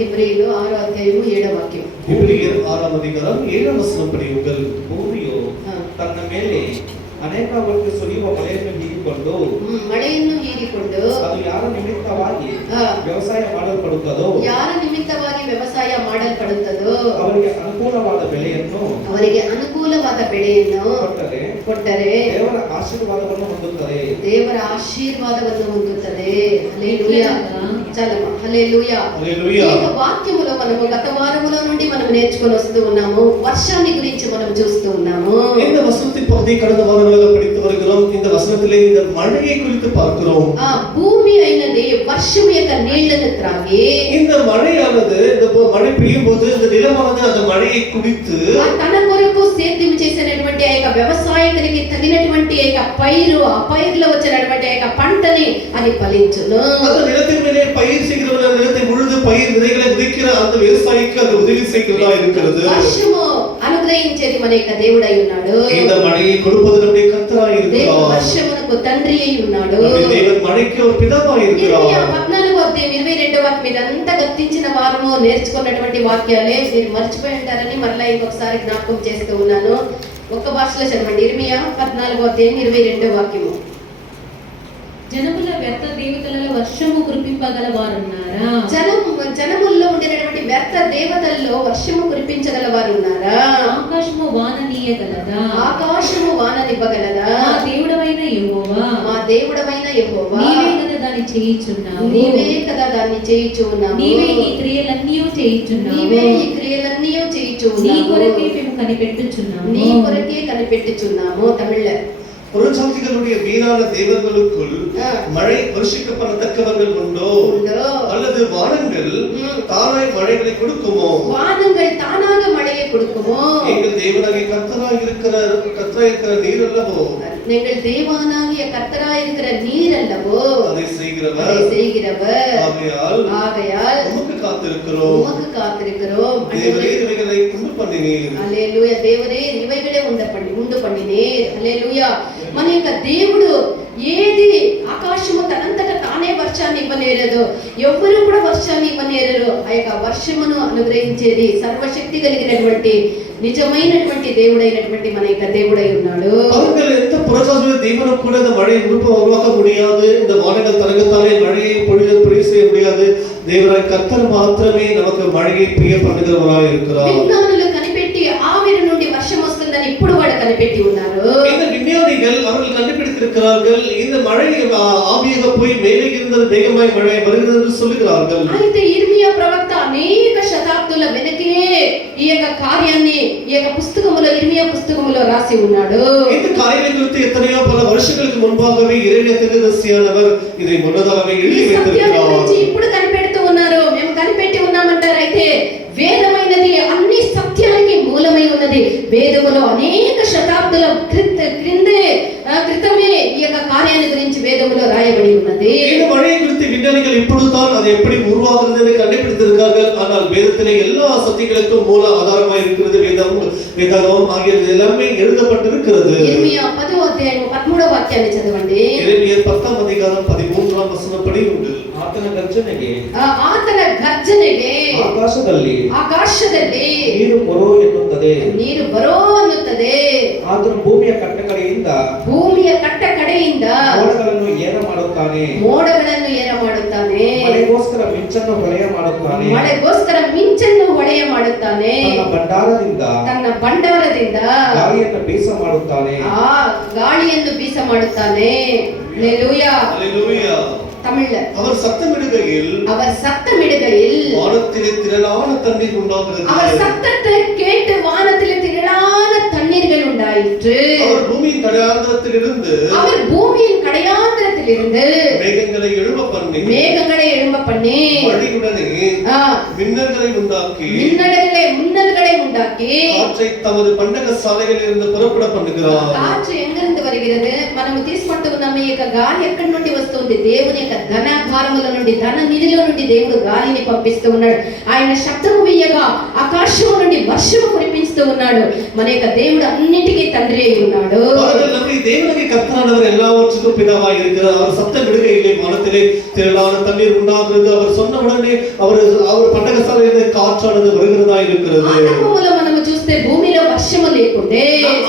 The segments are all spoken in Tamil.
హెబ్రీయులు 6వ అధ్యాయము 7వ వాక్యం. హెబ్రీయులు 6వ అధ్యాయం 7వ ವಚನಪಡಿ ಉಂಗಲ್ ಭೂಮಿಯು ತನ್ನ ಮೇಲೆ ಅನೇಕ ವರ್ಷ ಸುರಿಯುವ ಮಳೆಯನ್ನು ಹೀರಿಕೊಂಡು ಅದು ಯಾರ ನಿಮಿತ್ತವಾಗಿ ವ್ಯವಸಾಯ ಮಾಡಲ್ಪಡುತ್ತದೋ ಅವರಿಗೆ ಅನುಕೂಲವಾದ ಬೆಳೆಯನ್ನು ಕೊಟ್ಟರೆ ದೇವರ ಆಶೀರ್ವಾದವನ್ನು ಹೊಂದುತ್ತದೆ. హల్లెలూయా. ఈ వాక్యములో మనము గత వారములో నుండి మనం నేర్చుకొని వస్తూ ఉన్నాము. వర్షాన్ని గురించి మనం చూస్తూ ఉన్నాము. இந்த வசனத்தை பற்றி கடந்த வாரங்களில் படித்து வருகிறோம். இந்த வசனத்திலே இந்த மழையை குறித்து பார்க்கிறோம். பூமி అయినది వర్షం యొక్క నీళ్లను త్రాగి, இந்த மழையானது இந்த மழை பெய்யும் போது இந்த நிலமானது அந்த மழையை குடித்து తన కొరకు సేద్యం చేసినటువంటి ఆ యొక్క వ్యవసాయకునికి తగినటువంటి ఆ యొక్క పైరు, ఆ పైరులో వచ్చినటువంటి ఆ యొక్క పంటని అది ఫలించును. அந்த நிலத்தின் மேலே பயிர் செய்கிறவன் நிலத்தை முழுது பயிர் விதைகளை விதைக்கிற அந்த விவசாயிக்கு அது உதவி செய்கிறதா இருக்கிறது. వర్షము అనుగ్రహించేది మన యొక్క దేవుడై ఉన్నాడు. இந்த மழையை கொடுப்பது நம்முடைய கர்த்தராய் இருக்கிறார். వర్షమునకు తండ్రి అయి ఉన్నాడు. தேவன் மழைக்கு ஒரு பிதாவாய் இருக்கிறார். 14వ అధ్యాయం 22వ వాక్యం ఇదంతా గతించిన వారము నేర్చుకున్నటువంటి వాక్యాలే మీరు మర్చిపోయి ఉంటారని మరలా ఇంకొకసారి జ్ఞాపకం చేస్తూ ఉన్నాను. ఒక్క భాషలో చదవండి. ఇర్మియా 14వ అధ్యాయం 22వ వాక్యము. జనముల వ్యర్థ దేవతలలో వర్షము కురిపింపగల వారున్నారా? జనముల్లో ఉండినటువంటి వ్యర్థ దేవతల్లో వర్షము కురిపించగల వారు ఉన్నారా? ఆకాశము వాననీయగలదా? ఆకాశము వాననివ్వగలదా? మా దేవుడవైన యెహోవా, మా దేవుడవైన యెహోవా, నీవే కదా దాన్ని చేయుచున్నావు. నీవే కదా దాన్ని చేయుచున్నావు. నీవే ఈ క్రియలన్నీ చేయుచున్నావు. నీవే ఈ క్రియలన్నీ చేయుచున్నావు. నీ కొరకే మేము కనిపెట్టుచున్నాము. నీ కొరకే కనిపెట్టుచున్నాము. తమిళ புறஜாதிகளுடைய வீணான தேவர்களுக்குள் மழை வருஷிக்கப்படத்தக்கவர்கள் உண்டோ? அல்லது வானங்கள் தானாய் மழைகளை கொடுக்குமோ? வானங்கள் தானாக மழையை கொடுக்குமோ? எங்கள் தேவனாகிய கர்த்தராய் இருக்கிற நீர் அல்லவோ? எங்கள் தேவனாகிய கர்த்தராய் இருக்கிற நீர் அல்லவோ? அதை செய்கிறவர் ஆகையால் உமக்கு காத்திருக்கிறோம். தேவரே இவைகளை உண்டு பண்ணினீர். హల్లెలూయా. దేవరే ఇవైగలే ఉండు பண்ணினீர். హల్లెలూయా. మన యొక్క దేవుడు ఏది ఆకాశము తనంతట తానే వర్షాన్ని ఇవ్వనేరదు, ఎవ్వరూ కూడా వర్షాన్ని ఇవ్వనేరరు. ఆ యొక్క వర్షమును అనుగ్రహించేది సర్వశక్తి కలిగినటువంటి నిజమైనటువంటి దేవుడైనటువంటి మన యొక్క దేవుడై ఉన్నాడు. அவர்கள் எந்த புறஜாதிய தேவனும் கூட இந்த மழையை உருவாக்க முடியாது. இந்த வானங்கள் தனக்குத்தானே மழையை பொழிய செய்ய முடியாது. தேவராய் கர்த்தர் மாத்திரமே நமக்கு மழையை பெய்ய பண்ணுகிறவராய் இருக்கிறார். విజ్ఞానులు కనిపెట్టి ఆవిరి నుండి వర్షం వస్తుందని ఇప్పుడు వాడు కనిపెట్టి ఉన్నారు. இந்த விஞ்ஞானிகள் அவர்கள் கண்டுபிடித்திருக்கிறார்கள். இந்த மழை ஆவியாக போய் மேலே இருந்தது மேகமாய் மழை வருகிறது என்று சொல்லுகிறார்கள். అయితే ఇర్మియా ప్రవక్త అనేక శతాబ్దాల వెనకే ఈ యొక్క కార్యాన్ని ఈ యొక్క పుస్తకములో, ఇర్మియా పుస్తకములో రాసి ఉన్నాడు. இந்த காரியங்களை குறித்து எத்தனையோ பல வருஷங்களுக்கு முன்பாகவே இறைமையா தீர்க்கதரிசியானவர் இதை முன்னதாகவே எழுதி வைத்திருக்கிறார். ఇప్పుడు కనిపెడుతూ ఉన్నారు, మేము కనిపెట్టి ఉన్నామంటారు. అయితే వేదమైనది అన్ని సత్యానికి మూలమై ఉన్నది. వేదములో అనేక శతాబ్దాల క్రితమే ఈ యొక్క కార్యాన్ని గురించి వేదములో రాయబడి ఉన్నది. இந்த மழையை குறித்து விஞ்ஞானிகள் இப்பொழுதுதான் அது எப்படி உருவாகிறது என்று கண்டுபிடித்திருக்கிறார்கள். ஆனால் வேதத்திலே எல்லா சத்தியங்களுக்கும் மூல ஆதாரமாய் இருக்கிறது வேதாகமம் ஆகியது எல்லாமே எழுதப்பட்டிருக்கிறது. ఇర్మియా 10వ అధ్యాయం 13వ వాక్యాన్ని చదవండి. ఇర్మియా 10వ అధ్యాయం 13వ వచనపడి ఉంది. ಆತನ ಗರ್ಜನೆಗೆ ಆಕಾಶದಲ್ಲಿ ನೀರು ಬರೋ ಎನ್ನುತ್ತದೆ. ಆತನು ಭೂಮಿಯ ಕಟ್ಟಕಡೆಯಿಂದ ಮೋಡಗಳನ್ನು ಏರ ಮಾಡುತ್ತಾನೆ. ಮಳೆಗೋಸ್ಕರ ಮಿಂಚನ್ನು ಹೊಳೆಯ ಮಾಡುತ್ತಾನೆ. ತನ್ನ ಭಂಡಾರದಿಂದ ಗಾಳಿಯನ್ನು ಬೀಸ ಮಾಡುತ್ತಾನೆ. ஹல்லேலூயா. தமிழ்ல அவர் சத்தமிடுகையில் வானத்திலே திரளான தண்ணீர் உண்டாகிறது. அவர் சத்தத்தை கேட்டு வானத்திலே திரளான தண்ணீர்கள் உண்டாயிற்று. அவர் பூமியின் கடையாந்திரத்திலிருந்து மேகங்களை எழும்ப பண்ணி மழையுடனே மின்னல்களை உண்டாக்கி காற்றை தமது பண்டக சாலைகளில் இருந்து புறப்பட பண்ணுகிறார். காற்று எங்கிருந்து வருகிறது? మనము తీసుకుంటున్నాం. ఈ యొక్క గాలి ఎక్కడి నుండి వస్తుంది? దేవుని యొక్క ధనాగారముల నుండి, ధన నిధిలో నుండి దేవుడు గాలిని పంపిస్తూ ఉన్నాడు. ఆయన శబ్దము వేయగా ఆకాశము నుండి వర్షము కురిపిస్తూ ఉన్నాడు. మన యొక్క దేవుడు అన్నిటికీ తండ్రి అయి ఉన్నాడు. நம்முடைய தேவனுக்கு கர்த்தரானவர் எல்லாவற்றுக்கும் பிதாவாய் இருக்கிறார். அவர் சத்தம் விடுகையிலே வானத்திலே திரளான தண்ணீர் உண்டாகிறது. அவர் சொன்ன உடனே அவர் பண்டகசாலையிலே காற்றானது வருகிறதா இருக்கிறது. ఆరంభంలో మనము చూస్తే భూమిలో వర్షము లేకుండే,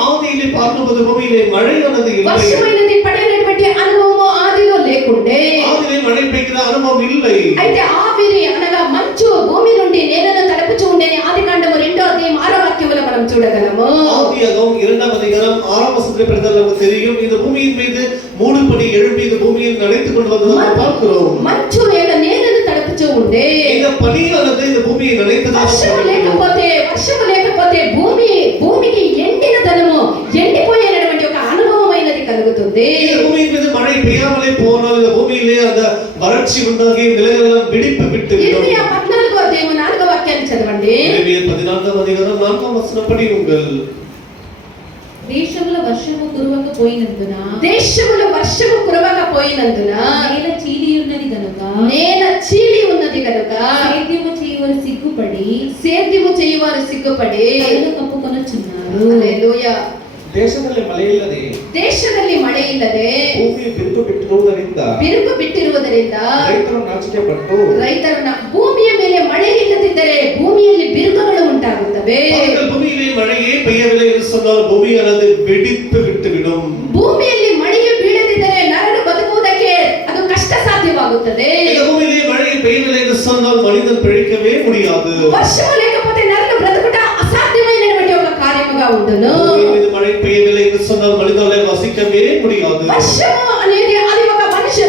ஆதியிலே பார்க்கும்போது பூமியிலே மழையானது இல்லை. వర్షమైనది పడినటువంటి అనుభవము ఆదిలో లేకుండే. ஆதியிலே மழை பெய்கிற அனுபవం இல்லை. అయితే ఆవిరి అనగా మంచు భూమి నుండి నేలను తడుపుచూ ఉండేని ఆదికాండము 2వ అధ్యాయం 6వ వాక్యములో మనం చూడగలము. ஆதியாகமம் 2వ அதிகாரம் 6వ வசனத்தை படித்தால் நமக்கு தெரியும். இந்த பூமியின் மீது மூடுபனி எழும்பி இந்த பூமியை நனைத்துக் கொண்டு வந்ததை நாம் பார்க்கிறோம். మంచు లేక నేలను తడుపుచూ ఉండే. இந்த பனியானது இந்த பூமியை நனைத்ததாக వర్షము లేకపోతే భూమికి ఎండినదనము, ఎండిపోయేటువంటి ఒక అనుభవమైనది కలుగుతుంది. இந்த பூமியின் மீது மழை பெய்யாமலே போனால் இந்த பூமியிலே அந்த வறட்சி உண்டாகி நிலங்களெல்லாம் வெடிப்பு விட்டுவிடும். ఇర్మియా 14వ అధ్యాయం 4వ వాక్యాన్ని చదవండి. இறைமையா 14వ அதிகாரம் 4వ வசனம் படியுங்கள். దేశములో వర్షము కురవకపోయినందున నేల చీలి ఉన్నది గనుక సేద్యము చేయువారు సిగ్గుపడి కళ్ళు కప్పుకొనుచున్నారు. హల్లెలూయా. ದೇಶದಲ್ಲಿ ಮಳೆ ಇಲ್ಲದೆ ಭೂಮಿ ಬಿರುಕು ಬಿಟ್ಟಿರುವುದರಿಂದ ರೈತರು ಭೂಮಿಯ ಮೇಲೆ ಮಳೆ ಇಲ್ಲದಿದ್ದರೆ ಭೂಮಿಯಲ್ಲಿ ಬಿರುಕುಗಳು ಉಂಟಾಗುತ್ತವೆ. ಭೂಮಿಯಲ್ಲಿ ಮಳೆಯೇ பெய்யவில்லை என்று சொன்னால் பூமியானது வெடித்து விட்டுவிடும். ಭೂಮಿಯಲ್ಲಿ ಮಳೆಯು ಬೀಳದಿದ್ದರೆ ನರನು ಬದುಕುವುದಕ್ಕೆ ಅದು ಕಷ್ಟ ಸಾಧ್ಯವಾಗುತ್ತದೆ. பூமியிலே மழை பெய்யவில்லை என்று சொன்னால் மனிதன் பிழைக்கவே முடியாது. వర్షము లేకపోతే నరను బ్రతుకుట అసాధ్యమైనటువంటి ఒక కార్యముగా ఉండును. மழை பெய்யவில்லை என்று சொன்னால் மனிதனாலே வசிக்கவே முடியாது. వర్షము అనేది అది ఒక మనిషి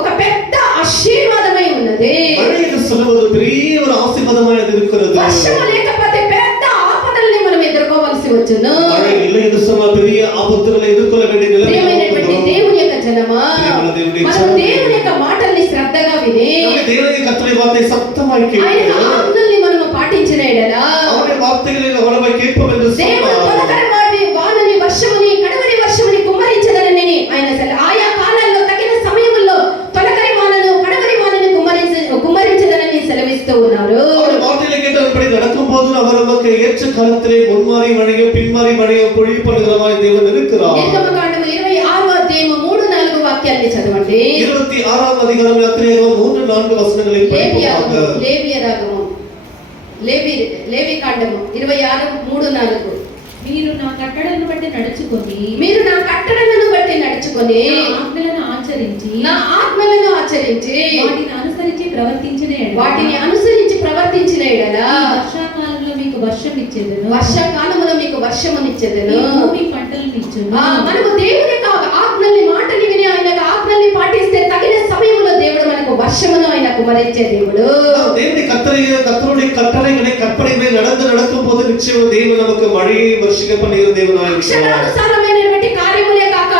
ఒక పెద్ద ఆశీర్వాదమై ఉన్నది. மழை என்று சொல்வது பெரிய ஒரு ஆசీర్వాదமாக இருக்கிறது. వర్షము లేకపోతే పెద్ద ఆపదల్ని మనం ఎదుర్కోవాల్సి వచ్చును. மழை இல்லை என்று சொன்னால் பெரிய ఆపత్తులను ఎదుర్కొల్ల వేண்டிய నిలయ ప్రియమైనటువంటి దేవుని యొక్క జనమా, మనం దేవుని యొక్క మాటల్ని శ్రద్ధగా విని దేవుని కర్తరి వార్த்தை சத்தமாய் கேட்க ఆయన ఆజ్ఞల్ని మనము పాటించిన ఎడల அவருடைய வார்த்தைகளை நாம் கேட்போம் என்று దేవుడు சொன்னார். తొలకరి వానని వర్షముని కడవరి వర్షముని కుమ్మరించదనని ఆయన ఆయా కాలాల్లో తగిన సమయంలో తొలకరి వానను కడవరి వానని కుమ్మరించదనని సెలవిస్తూ ఉన్నారు. அவர் வார்த்தைகளை கேட்டபடி நடக்கும்போது அவர் நமக்கு ஏற்ற காலத்திலே முன்மாறி மழையும் பின்மாறி மழையும் பொழிவு பண்ணுகிறவராய் தேவன் இருக்கிறார். నిర్గమకాండము 26వ అధ్యాయము 3-4 వాక్యాన్ని చదవండి. 26వ அதிகாரம் யாத்திரையாகமம் 3-4 వచనங்களை படிப்போமாக. లేవికాండము 26:3-4. మీరు నా కట్టడలను బట్టి నడుచుకొని నా ఆజ్ఞలను ఆచరించి వాటిని అనుసరించి ప్రవర్తించిన ఎడల వర్షాకాలంలో మీకు వర్షకాలములో మీకు వర్షమునిచ్చెదను. భూమి పంటలను ఇచ్చును. మనము దేవుని యొక్క ఆజ్ఞల్ని మాటని విని ఆయన ఆజ్ఞల్ని పాటిస్తే తగిన సమయంలో దేవుడు మనకు వర్షమును ఆయన కుమరించే దేవుడు. தேவனுடைய கட்டளைகளை கற்பனைகளை நடக்கும் போது நிச்சயம் தேவன் நமக்கு மழையை வருஷிக்க பண்ணுகிற தேவனாய் இருக்கிறார். అక్షరానుసారమైనటువంటి కార్యములే కాక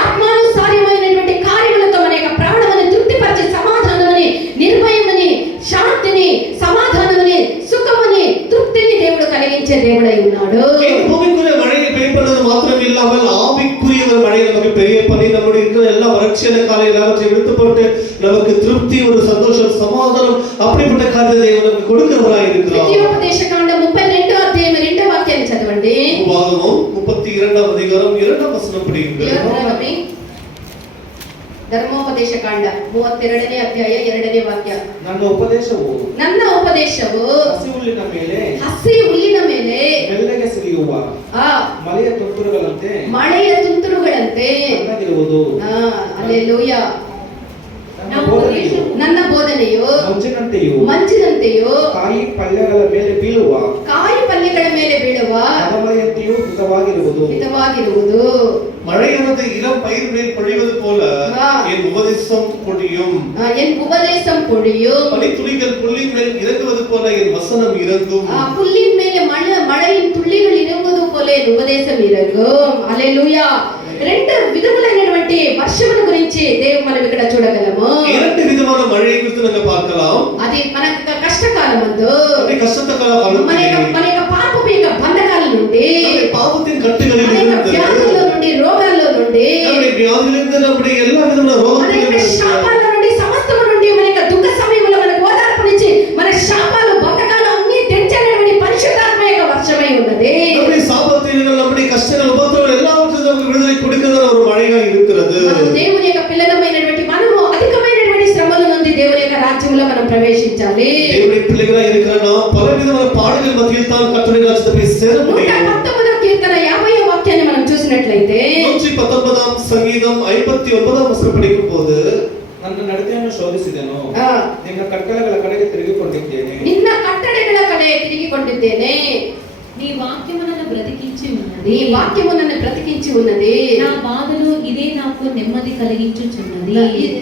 ఆత్మానుసారమైనటువంటి కార్యములతో మన యొక్క ప్రాణమును తృప్తిపరిచి సమాధానమని, నిర్భయమని, శాంతిని, సమాధానమని, సుఖమని, తృప్తిని దేవుడు కలిగించే దేవుడై ఉన్నాడు. பூமிக்குரிய மழையை பெய்ப்பது மாத்திரம் இல்லாமல் ஆவிக்குரிய மழை நமக்கு பெரிய பணி, நம்முடைய இருக்கிற எல்லா வறட்சியான காலை எல்லாவற்றையும் எடுத்து போட்டு நமக்கு திருப்தி, ஒரு சந்தோஷம், சமாதானம் அப்படிப்பட்ட காரியத்தை தேவன் நமக்கு கொடுக்கிறவராய் இருக்கிறார். ద్వితీయోపదేశకాండం 32వ అధ్యాయం 2వ వాక్యాన్ని చదవండి. உபாகமம் 32వ அதிகாரம் 2వ వచనం படியுங்கள். ಧರ್ಮೋಪದೇಶಕಾಂಡ 32ನೇ ಅಧ್ಯಾಯ 2ನೇ ವಾಕ್ಯ. ನನ್ನ ಉಪದೇಶವು ಹಸಿ ಹುಲ್ಲಿನ ಮೇಲೆ ಮೆಲ್ಲಗೆ ಸುರಿಯುವ ಮಳೆಯ ತುಂತುರುಗಳಂತೆ ಸಣ್ಣಗಿರುವುದು. ಹಲ್ಲೆಲೂಯಾ. ನನ್ನ ಬೋಧನೆಯು ಮಂಜಿನಂತೆಯೂ ಕಾಯಿ ಪಲ್ಯಗಳ ಮೇಲೆ ಬೀಳುವ ಮಳೆಯಂತೆಯೂ ಹಿತವಾಗಿರುವುದು. மழையானது இளம் பயிர் மேல் பொழிவது போல என் உபதேசம் பொழியும். பனித்துளிகள் புல்லின் மேல் இறங்குவது போல என் வசனம் இறங்கும். புல்லின் மேலே மழையின் துளிகள் இறங்குவது போல என் உபதேశం இறங்கும். హల్లెలూయా. రెండు విధములైనటువంటి వర్షముల గురించి దేవుడు మనం ఇక్కడ చూడగలము. இரண்டு விதமான மழையை குறித்து நம்ம பார்க்கலாம். అది మన కష్టకాలమందు, మన యొక్క పాపపు యొక్క బంధకాల నుండి, పాపத்தின் கட்டுகளில் இருந்து, వ్యాధుల నుండి, రోగాల్లో నుండి, వ్యాధులిருந்து நம்முடைய எல்லா విధమైన రోగాల శాపాల నుండి, సమస్తము నుండి, మన యొక్క దుఃఖ సమయంలో మనకు ఓదార్పునిచ్చి మన శాపాలు బంధకాలు అన్ని తెంచేటువంటి పరిశుద్ధాత్మ యొక్క వర్షమై ఉన్నది. நம்முடைய சாபத்தில் நம்முடைய கஷ்டங்கள் உபத்திரவங்கள் எல்லாவற்றையும் நமக்கு விடுதலை கொடுக்கிற 119 சங்கீதம் 59 வசனம் படிக்கும் போது ನನ್ನ ನಡತೆಯನ್ನು ಶೋಧಿಸಿದೆನು ಆ, ನಿನ್ನ ಕಟ್ಟಳೆಗಳ ಕಡೆಗೆ ತಿರುಗಿಕೊಂಡಿದ್ದೇನೆ ನಿನ್ನ ಕಟ್ಟಳೆಗಳ ಕಡೆ ತಿರುಗಿಕೊಂಡಿದ್ದೇನೆ. నీ వాక్యము నన్ను బ్రతికించి ఉన్నది. నీ వాక్యము నన్ను బ్రతికించి ఉన్నది. నా బాధలు ఇదే నాకు నెమ్మది కలిగించుచున్నది.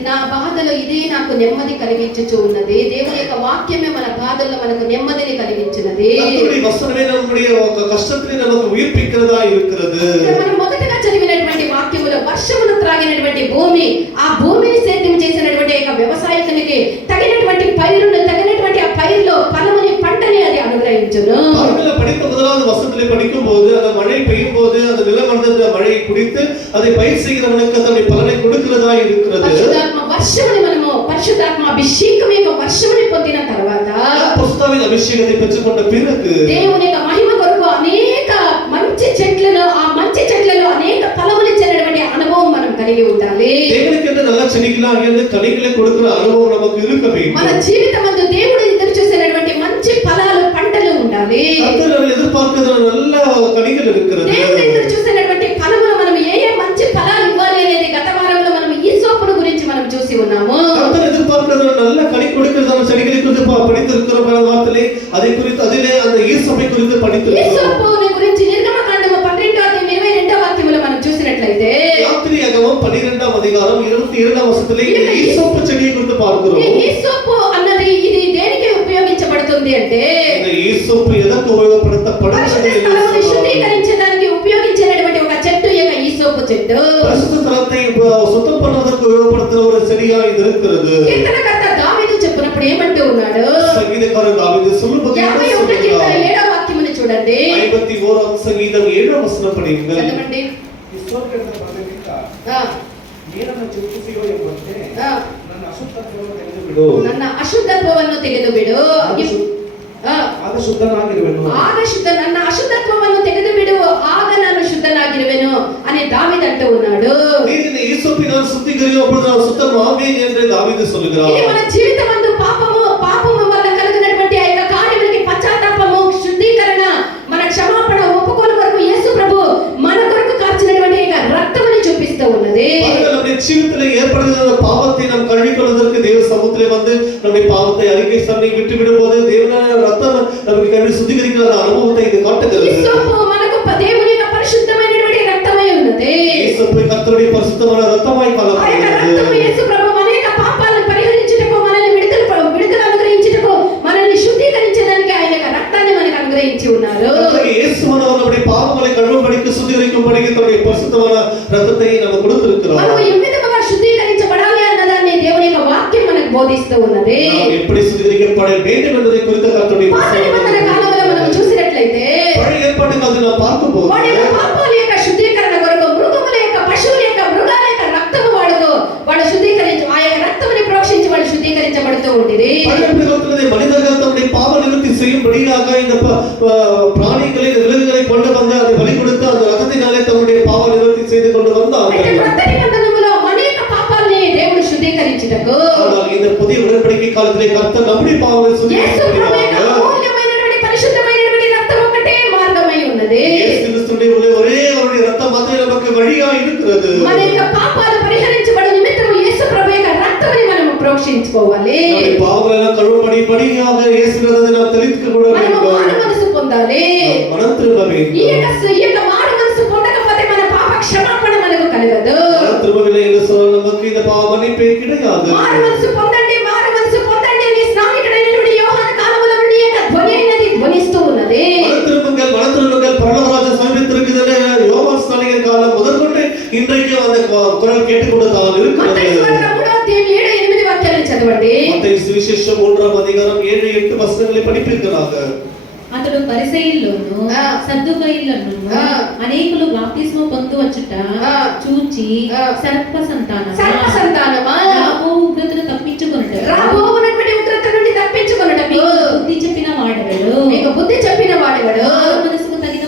నా బాధలో ఇదే నాకు నెమ్మది కలిగించుచు ఉన్నది. దేవుని యొక్క వాక్యమే మన బాధల్లో మనకు నెమ్మదిని కలిగించినది. கர்த்தருடைய வசனமே நம்முடைய கஷ்டத்திலே நமக்கு உயிர்ப்பிக்கிறதா இருக்கிறது. ఇక్కడ మనం మొదటగా చదివినటువంటి వాక్యములో వర్షమును త్రాగినటువంటి భూమి, ఆ భూమిని సేద్యం చేసినటువంటి యొక్క వ్యవసాయకునికి తగినటువంటి పైరును తగినటువంటి ఆ పైరులో ఫలముని పంటని అది అనుగ్రహించును. பாருங்கள், படித்த முதலாவது வசனத்திலே படிக்கும் போது அந்த மழை பெய்யும் போது அந்த நிலமடந்த மழையை குடித்து அதை பயிர் செய்கிறவனுக்கு அதனுடைய பலனை கொடுக்கிறதா இருக்கிறது. పరిశుద్ధాత్మ వర్షముని మనము పరిశుద్ధాత్మ అభిషేకం యొక్క వర్షముని పొందిన తర్వాత பரிசுத்தாவின் அபிஷேகத்தை பெற்றுக்கொண்ட பிறகு దేవుని యొక్క మహిమ కొరకు అనేక మంచి చెట్లను ఆ మంచి చెట్లలో అనేక ఫలములు ఇచ్చేటువంటి అనుభవం మనం కలిగి ఉండాలి. தேவனுக்கு என்று நல்ல செடிகளாக இருந்து கனிகளை கொடுக்கிற அனுபவம் நமக்கு இருக்க మన வேண்டும். జీవితమందు దేవుడు ఎదురు చూసేటువంటి మంచి ఫలాలు పంటలు ఉండాలి. கர்த்தர் நம்ம எதிர்பார்க்கிற நல்ல கனிகள் இருக்கிறது. దేవుడు ఎదురు చూసేటువంటి ఫలములు మనం ఏ ఏ మంచి ఫలాలు ఇవ్వాలి అనేది గత వారంలో మనం ఈసోపును గురించి మనం చూసి ఉన్నాము. கர்த்தர் எதிர்பார்க்கிற நல்ல கனி கொடுக்கிறதான செடிகளை குறித்து படித்திருக்கிறோம் வார்த்தையிலே. அதை குறித்து அதிலே அந்த ஈசோப்பை குறித்து படித்திருக்கிறோம். ఈసోపుని గురించి నిర్గమకాండము 12వ అధ్యాయం 22వ వాక్యములో మనం చూసినట్లయితే யாத்திரியாகமம் 12ஆம் அதிகாரம் 22ஆம் வசனத்திலே இந்த ஈசோப்பு செடியை குறித்து பார்க்கிறோம். ఈ ఈసోపు అన్నది ఇది దేనికి ఉపయోగించబడుతుంది అంటే இந்த ஈசோப்பு எதற்கு உபயோகப்படுத்தப்படுகிறது పరిశుద్ధ என்று స్థలమును சொன்னால், శుద్ధీకరించడానికి ఉపయోగించేటువంటి ఒక చెట్టు యొక్క ఈసోపు చెట్టు. பரிசுத்த ஸ்தலத்தை சுத்தம் பண்ணுவதற்கு உபயோகப்படுத்துகிற ஒரு செடியா இது இருக்கிறது. కీర్తనకర్త దావీదు చెప్పినప్పుడు ఏమంటూ ఉన్నాడు? சங்கீதக்காரன் தாவீது சொல்லும்போது என்ன 51 சொல்கிறார்? 7వ వాక్యమును చూడండి. 51ஆம் சங்கீதம் 7ஆம் வசனம் படியுங்கள். చదవండి. ಇಸ್ಸೋಪಿನಿಂದ ಬರಲಿಕ್ಕಿಂತ ఆ, ನೀರನ್ನು ಚಿಂತಿಸಿಯೋ ಎಂಬಂತೆ ఆ, ನನ್ನ ಅಶುದ್ಧತ್ವವನ್ನು ತೆಗೆದುಬಿಡು ನನ್ನ ಅಶುದ್ಧತ್ವವನ್ನು ತೆಗೆದುಬಿಡು. ಆ, ಆಗ ಶುದ್ಧನಾಗಿರುವೆನು. ಆಗ ನನ್ನ ಅಶುದ್ಧತ್ವವನ್ನು ತೆಗೆದುಬಿಡು, ಆಗ ನಾನು ಶುದ್ಧನಾಗಿರುವೆನು అని దావీదు అంటూ ఉన్నాడు. நீர் இந்த ஈசோப்பினால் சுத்திகரியும் அப்பொழுது நான் சுத்தமாவேன் என்று தாவீது சொல்கிறார். ఇది మన జీవితమందు పాపము వల్ల కలిగినటువంటి ఆ యొక్క కార్యములకి పశ్చాత్తాపము, శుద్ధీకరణ, మన క్షమాపణ, ఒప్పుకోలు కొరకు యేసు ప్రభు మన కొరకు కార్చినటువంటి యొక్క రక్తముని చూపిస్తూ ఉన్నది. நம்முடைய ஜீவிதத்திலே ஏற்படுகிற பாவத்தை நாம் கழுவிக்கொள்வதற்கு தேவ சமூகத்திலே வந்து நம்முடைய பாவத்தை அறிக்கை சன்னை விட்டு விடும்போது தேவனுடைய ரத்தம் நமக்கு கழுவி சுத்திகரிக்கிற அனுபவத்தை இது காட்டுகிறது. యేసు మనకు దేవుని యొక్క పరిశుద్ధమైనటువంటి రక్తమై ఉన్నది. యేసు కర్తరుடைய పరిశుద్ధమైన రక్తమాయి ఆ యొక్క రక్తము కాలబడుతుంది. యేసు ప్రభు మన యొక్క పాపాలను పరిహరించుటకు, మనల్ని విడుదల అనుగ్రహించుటకు, మనల్ని శుద్ధీకరించడానికి ఆయన యొక్క రక్తాన్ని మనకు అనుగ్రహించి ఉన్నారు. యేసు நம்முடைய பாவங்களை கழுவும்படிக்கு சுத்திகரிக்கும்படிக்கு தன்னுடைய பரிசுத்தமான ரத்தத்தை நமக்கு கொடுத்திருக்கிறார். మనం ఏ విధంగా శుద్ధీకరించబడాలి అన్నదాన్ని దేవుని యొక్క వాక్యం మనకు బోధిస్తూ ఉన్నది. நாம் எப்படி சுத்திகரிக்கப்பட வேண்டும் என்பதை குறித்த கர்த்தருடைய పాత నిబంధన కాలంలో మనం చూసినట్లయితే பழைய ஏற்பாட்டு காலத்தில் நாம் பார்க்கும்போது వాడి యొక్క పాపాల యొక్క శుద్ధీకరణ కొరకు మృగముల యొక్క, పశువుల యొక్క, మృగాల యొక్క రక్తము వాడు శుద్ధీకరించి ఆ యొక్క రక్తముని ప్రోక్షించి వాడు శుద్ధీకరించబడుతూ ఉండేది. பழைய காலத்திலே மனிதர்கள் தம்முடைய பாவ நிவர்த்தி செய்யும்படியாக இந்த பிராணிகளை விலங்குகளை கொண்டு வந்து அதை பலி கொடுத்து அந்த ரத்தத்தினாலே தம்முடைய பாவ நிவர்த்தி செய்து கொண்டு అయితే வந்தார்கள். కొత్త నిబంధనలో మన యొక్క పాపాలని దేవుడు శుద్ధీకరించుటకు ஆனால் இந்த புதிய உடன்படிக்கை காலத்திலே கர்த்தர் நம்முடைய பாவங்களை యేసు ప్రభు యొక్క சுத்திகரிக்கிறார். అమూల్యమైనటువంటి పరిశుద్ధమైనటువంటి రక్తం ఒకటే మార్గమై ఉన్నది. இயேசு கிறிஸ்துவினுடைய ஒரே அவருடைய ரத்தம் மாத்திரமே நமக்கு வழியா இருக்கிறது. మన యొక్క పాపాలు పరిహరించబడు నిమిత్తము యేసు ప్రభు యొక్క రక్తముని మనము ప్రోక్షించుకోవాలి. நம்முடைய பாவங்களெல்லாம் கழுவும்படியாக இயேசு ரத்தத்தை நாம் தெளித்துக் கொள்ள మనము మారు வேண்டும். మనసు పొందాలి. மனம் திரும்ப ఈ வேண்டும். యొక్క మారు మనసు పొందకపోతే మన పాప క్షమాపణ మనకు కలగదు. மனம் திரும்பவில்லை என்று சொன்னால் நமக்கு இந்த பாவ மன்னிப்பே கிடையாது. మారు మనసు పొందండి, మారు మనసు పొందండి అని స్నానికుడైనటువంటి యోహాను కాలములో నుండి యొక్క ధ్వని అయినది ధ్వనిస్తూ ఉన్నది. மனம் திரும்புங்கள் பரலோகராஜ்யம் சமீபித்திருக்கிறது. யோவான் ஸ்நானிகன் காலம் முதற்கொண்டு இன்றைக்கு அந்த குரல் கேட்டுக்கொண்டுதான் இருக்கிறது. మత్తయి సువార్త 3వ అధ్యాయం 7-8 వాక్యాలను చదవండి. மத்தேயு சுவிசேஷம் 3ஆம் அதிகாரம் 7-8 வசனங்களை படிப்பீர்களாக. అతడు పరిసయ్యుల్లోను ఆ. సద్దుకయ్యుల్లోను ఆ. అనేకులు బాప్తిస్మం పొందువచ్చుట ఆ. చూచి ఆ. సర్ప సంతానమా సర్ప సంతానమా, రాబో ఉగ్రతను తప్పించుకొనుట రాబోవునటువంటి ఉగ్రత నుండి తప్పించుకొనుటకు బుద్ధి చెప్పిన వాడెవడు మీకు బుద్ధి చెప్పిన వాడెవడు? మారు మనసుకు తగిన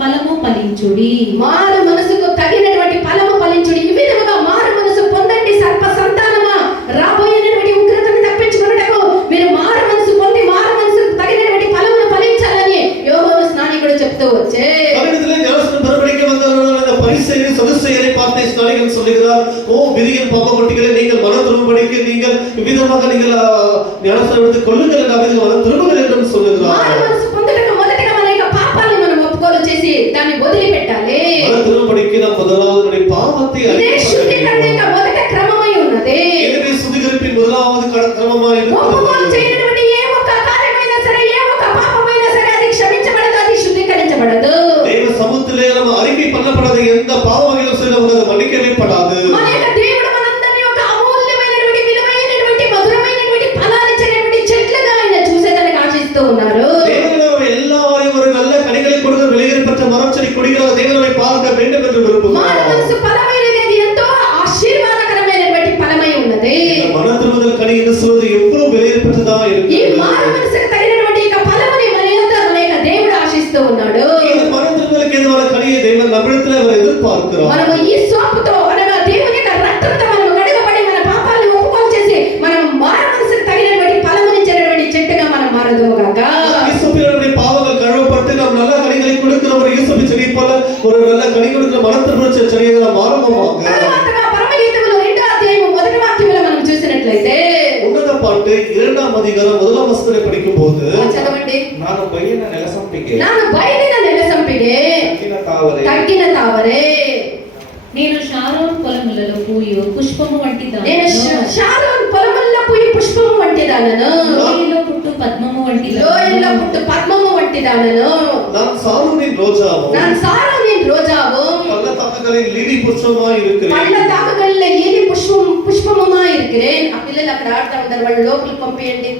ఫలము ఫలించుడి. మారు మనసుకు తగినటువంటి ఫలము ఫలించుడి. ఈ విధముగా మారు మనసు పొందండి సర్ప సంతానమా, రాబోయేటువంటి ఉగ్రతను తప్పించుకొనుటకు మీరు మారు మనసు పొంది మారు మనసుకు తగినటువంటి ఫలమును ఫలించాలని యోహాను స్నానికుడు చెప్తూ వచ్చే அவரிடத்திலே ஞானஸ்நானம் பெறப்படிக்க வந்தவர்கள் அந்த பரிசேயரை சதுசேயரை பார்த்து ஸ்நானிகன் சொல்லுகிறார், ஓ விதியின் பாவப்பட்டிகளை நீங்கள் மனம் திரும்பும்படிக்கு நீங்கள் விதமாக நீங்கள் ஞானஸ்நானம் எடுத்துக் கொள்ளுங்கள் என்று அவர்கள் மனம் திரும்புங்கள் என்று சொல்லுகிறார். మారు మనసు పొందుటకు మొదటగా మన యొక్క పాపాలను మనం ఒప్పుకోలు చేసి దాన్ని వదిలిపెట్టాలి. மனம் திரும்பும்படிக்கு நாம் முதலாவது பாவத்தை ఇదే శుద్ధీకరణ యొక్క మొదటి క్రమమై ఉన్నది. இதுவே சுத்திகரிப்பின் முதலாவது கிரமமாய் ఒప్పుకోలు இருக்கிறது. చేయనటువంటి ఏ ఒక్క కార్యమైనా సరే, ఏ ఒక్క పాపమైనా సరే అది క్షమించబడదు, అది శుద్ధీకరించబడదు. தேவ சமூகத்திலே நம்ம அறிக்கை பண்ணப்படாத எந்த பாவங்களும் சரி நமக்கு அது மன்னிக்கவே படாது. మన యొక్క దేవుడు మనందరి యొక్క అమూల్యమైనటువంటి విలువైనటువంటి మధురమైనటువంటి ఫలాలిచ్చేటువంటి చెట్లుగా ఆయన చూసేదానికి ఆశిస్తూ ఉన్నారు. தேவன் எல்லாரையும் ஒரு நல்ல கனிகளை கொடுக்க வெளியேறப்பட்ட மரச்செடி கொடிகளாக தேவனை பார்க்க வேண்டும் என்று మానవ விரும்புகிறார். మనసు ఫలమైనది, అది ఎంతో ఆశీర్వాదకరమైనటువంటి ఫలమై ఉన్నది. மன திரும்புதல் கனி என்று சொல்வது எவ்வளவு வெளியேறப்பட்டதா ఈ இருக்கிறது. మానవ మనసుకు తగినటువంటి యొక్క ఫలముని మన యొక్క దేవుడు ఆశిస్తూ ఉన్నాడు. இந்த மன திரும்புதலுக்கு ஏதுவான கனியை தேவன் நம்மிடத்தில் அவர் எதிர்பார்க்கிறார். మనము ఈ సోపుతో అనగా దేవుని యొక్క రక్తంతో మనము కడగబడి మన పాపాలను ఒప్పుకోలు చేసి మనం మానవ మనసుకు తగినటువంటి ఫలమునిచ్చేటువంటి చెట్టుగా మనం మారదుము గాక. ஈசோப்பினுடைய பாவங்கள் கழுவப்பட்டு நாம் நல்ல கனிகளை கொடுக்கிற ஒரு ஈசோப்பி செடி போல ஒரு நல்ல கனி கொடுக்கிற மன திரும்ப செடியாக நாம் மாறுவோமாக. తరువాతగా పరమగీతములో 2వ అధ్యాయము 1వ వాక్యములో మనం చూసినట్లయితే உன்னத பாட்டு 2ஆம் அதிகாரம் 1ஆம் வசனத்தை படிக்கும்போது చదవండి. ನಾನು ಬಯಲಿನ ನೆಲಸಂಪಿಗೆ ನಾನು బయలిన నెలసంపిగే ತಗ್ಗಿನ ತಾವರೆ తగ్గిన తావరే. నేను షారోన్ పొలములలో పూయు పుష్పము వంటి నేను షారోన్ పొలముల్లో పూయి పుష్పము వంటి దానను, లోయలో పుట్టు పద్మము వంటి లోయల్లో పుట్టు పద్మము వంటి దానను. நான் சாரோனின் ரோஜாவும் நான் சாரோனின் ரோஜாவும் பள்ளத்தாக்குகளின் லிலி புஷ்பமாய் இருக்கிறேன். పళ్ళతాకుగల్ల ఏది పుష్పముమా இருக்கிறேன். ఆ పిల్లలు అక్కడ ఆడుతా ఉంటారు, వాళ్ళు లోపలికి పంపేయండి.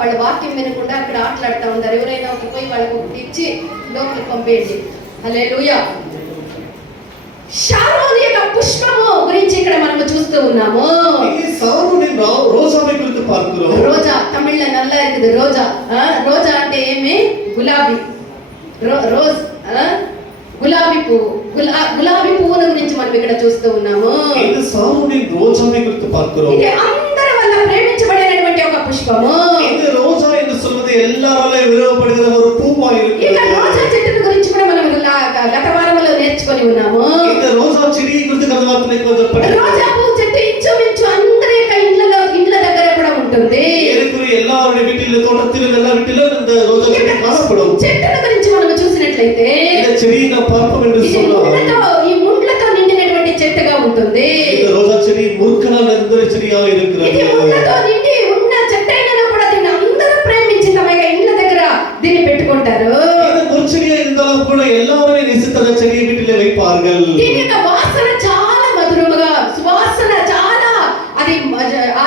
వాళ్ళ వాక్యం వినకుండా అక్కడ ఆటలాడుతూ ఉంటారు. ఎవరైనా ఒక పోయి వాళ్ళకు ఒకటి ఇచ్చి లోపలికి పంపేయండి. హల్లెలూయా. షారోన్ యొక్క పుష్పము గురించి ఇక్కడ మనము చూస్తూ ఉన్నాము. இங்கே சாரோனின் ரோஜாவை குறித்து பார்க்கிறோம். రోజా తమిళ్లో నల్ల இருக்குது రోజా. రోజా అంటే ఏమి? గులాబీ. రోజ్ గులాబీ పువ్వు. గులాబీ పువ్వుల గురించి మనం ఇక్కడ చూస్తూ ఉన్నాము. இந்த சாரோனின் ரோஜாவை குறித்து பார்க்கிறோம். ఇది అందరి వల్ల ప్రేమించబడినటువంటి ఒక పుష్పము. இந்த ரோஜா என்று சொல்வது எல்லாராலே விரும்பப்படுகிற ஒரு பூவாய் ఇక இருக்கிறது. రోజా చెట్టు గురించి కూడా మనం గత వారంలో నేర్చుకొని ఉన్నాము. இந்த ரோஜா செடியை குறித்து கடந்த வாரத்திலே கொஞ்சம் படித்தோம். రోజా పువ్వు చెట్టు ఇంచుమించు అందరి యొక్క ఇండ్ల దగ్గర కూడా ఉంటుంది. ஏறக்குறைய எல்லாருடைய வீட்டிலும் தோட்டத்திலும் எல்லா வீட்டிலும் இந்த ரோஜா செடி காணப்படும். చెట్టుల గురించి మనం చూసినట్లయితే இந்த செடியை நாம் பார்ப்போம் என்று ఇది சொன்னால் ఈ ముండ్లతో నిండినటువంటి చెట్టుగా ఉంటుంది. இந்த ரோஜா செடி முற்களால் நிறைந்த செடியாக ఇది இருக்கிறது. ముండ్లతో నిండి ఉన్న చెట్టైనా కూడా దీన్ని అందరూ ప్రేమించి తమ యొక్క ఇండ్ల దగ్గర దీన్ని పెట్టుకుంటారు. இந்த முற்செடியா இருந்தாலும் கூட எல்லாருமே நேசித்த செடியை வீட்டிலே வைப்பார்கள். దీని యొక్క వాసన చాలా మధురముగా, సువాసన చాలా, అది ఆ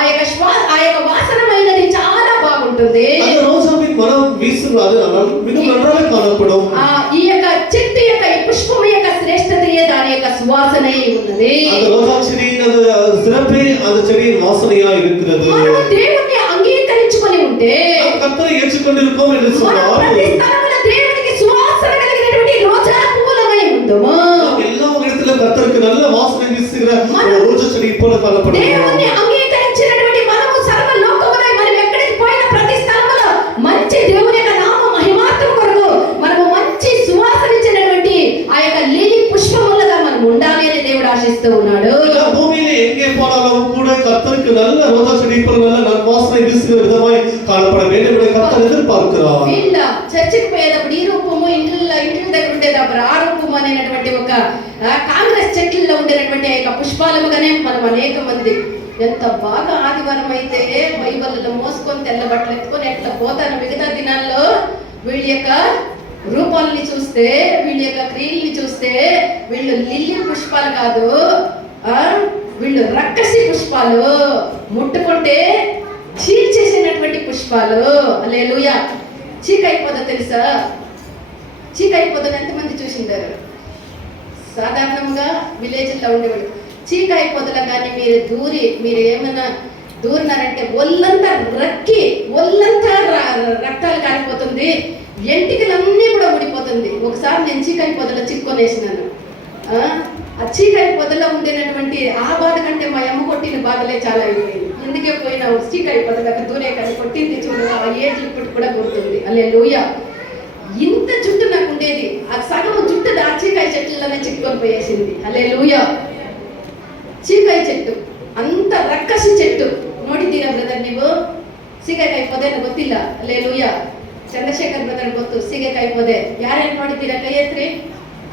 యొక్క వాసనమైనది చాలా బాగుంటుంది. அந்த ரோஜாவின் மனம் வீசுவது மிகவும் நன்றாக காணப்படும். ఈ యొక్క చెట్టు యొక్క ఈ పుష్పము యొక్క శ్రేష్టతయే దాని యొక్క సువాసనే ఉన్నది. அந்த ரோஜா செடியின் அந்த சிறப்பே அந்த செடியின் வாசனையா இருக்கிறது. మనము దేవుణ్ణి అంగీకరించుకొని ఉంటే, நாம் கர்த்தரை ஏற்றுக்கொண்டிருக்கோம் என்று మనం சொன்னால் ప్రతి స్థలములో దేవునికి సువాసన కలిగినటువంటి రోజా పువ్వులమై ఉందుము. நாம் எல்லா இடத்திலும் கர்த்தருக்கு நல்ல வாசனை வீசுகிற ஒரு ரோஜா செடி போல காணப்படுகிறோம். దేవుణ్ణి అంగీకరించినటువంటి మనము సర్వ లోకములో మనం ఎక్కడికి పోయిన ప్రతి స్థలములో మంచి దేవుని యొక్క నామ మహిమార్థం కొరకు మనము మంచి సువాసనిచ్చినటువంటి ఆ యొక్క లిలీ పుష్పములుగా మనం ఉండాలి అని దేవుడు ఆశిస్తూ ఉన్నాడు. எல்லா பூமியில எங்கே போனாலும் கூட கர்த்தருக்கு நல்ல ரோஜா செடி போல நல்ல நற்வாசனை வீசுகிற விதமாய் காணப்பட வேண்டும் என்று கர்த்தர் எதிர்பார்க்கிறார். వీళ్ళ చర్చికి పోయేటప్పుడు ఈ రూపము ఇండ్ల దగ్గర ఉండేటప్పుడు ఆ రూపము అనేటువంటి ఒక కాంగ్రెస్ చెట్లలో ఉండేటువంటి యొక్క పుష్పాలముగానే మనం అనేక మంది ఎంత బాగా ఆదివారం అయితే బైబిల్లో మోసుకొని తెల్ల బట్టలు ఎత్తుకొని ఎట్లా పోతాను. మిగతా దినాల్లో వీళ్ళ యొక్క రూపాలని చూస్తే, వీళ్ళ యొక్క క్రియల్ని చూస్తే వీళ్ళు లిల్లీ పుష్పాలు కాదు, వీళ్ళు రక్కసి పుష్పాలు, ముట్టుకుంటే చీల్చేసినటువంటి పుష్పాలు. హల్లెలూయా. చీకైపోదా తెలుసా? చీకైపోదని ఎంతమంది చూసింటారు? సాధారణంగా విలేజ్లో ఉండేవాళ్ళు చీకైపోదల కానీ మీరు ఏమైనా దూరినారంటే ఒళ్ళంతా రక్తాలు కారిపోతుంది, ఎంటికలన్నీ కూడా ఊడిపోతుంది. ఒకసారి నేను చీకైపోదల చిక్కొనేసినాను. ఆ చీకైపోదలో ఉండేటటువంటి ఆ బాధ కంటే మా అమ్మ కొట్టిన బాధలే చాలా అయిపోయింది. ఎందుకే పోయినా చీకైపోదలకు దూరే కానీ కొట్టింది చూడగా ఆ ఏజ్ ఇప్పటికి కూడా గుర్తుంది. హల్లెలూయా. ఇంత జుట్టు నాకు ఉండేది, ఆ సగం జుట్టు దాని చీకాయ చెట్లలోనే చిక్కుకొని పోయేసింది. హల్లెలూయా. చీకాయ చెట్టు అంత రక్కసి చెట్టు ನೋಡಿದ್ದೀರಾ ಬ್ರದರ್ ನೀವು? ಸೀಗೆಕಾಯಿ ಪೊದೆನ ಗೊತ್ತಿಲ್ಲ? ಹಲ್ಲೆಲೂಯಾ. ಚಂದ್ರಶೇಖರ್ ಬ್ರದರ್ ಗೊತ್ತು ಸೀಗೆಕಾಯಿ ಪೊದೆ. ಯಾರ್ಯಾರು ನೋಡಿದ್ದೀರಾ? ಕೈ ಎತ್ರಿ.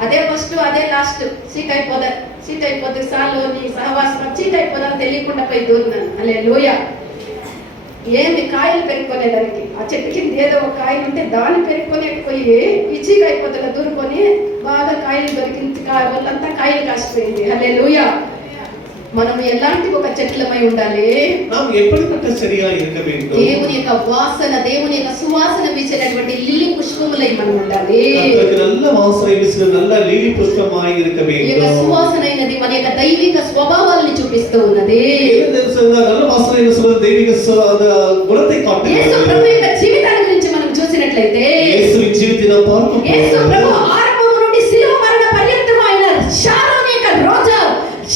ಅದೇ ಫಸ್ಟ್ ಅದೇ ಲಾಸ್ಟ್ సీకాయ పొద. సీకాయ పొద సార్లు నీ సహవాసం చీకాయ పొద తెలియకుండా పోయి దూరినాను. హల్లెలూయా. ఏమి కాయలు పెరుక్కునేదానికి ఆ చెట్టు కింద ఏదో ఒక కాయలు ఉంటే దాన్ని పెరుక్కునేకపోయి ఈ చీకాయ పొదలో దూరుకొని బాగా కాయలు దొరికింది. వాళ్ళంతా కాయలు కాసిపోయింది. హల్లెలూయా. మనం ఎలాంటి ఒక చెట్లమై ఉండాలి? நாம் எப்படிப்பட்ட செடியா இருக்க வேண்டும்? దేవుని యొక్క వాసన, దేవుని యొక్క సువాసన వీచేటటువంటి లిల్లీ పుష్పములై మనం ఉండాలి. కర్తருக்கு நல்ல వాసన వీసే நல்ல లిల్లీ పుష్పమాయి இருக்க ఈ வேண்டும். యొక్క సువాసన అయినది మన యొక్క దైవిక స్వభావాలను చూపిస్తూ ఉన్నది. ఏం తెలుసా? நல்ல వాసన అయిన దైవిక గుణத்தை కాட்டுతుంది. యేసు ప్రభు యొక్క జీవితాన్ని గురించి మనం చూసినట్లయితే యేసు జీవితాన్ని పాల్గొంటాం. యేసు ప్రభు ఆరంభం నుండి శిలువ మరణ పర్యంతం ఆయన షారోన్ యొక్క రోజా,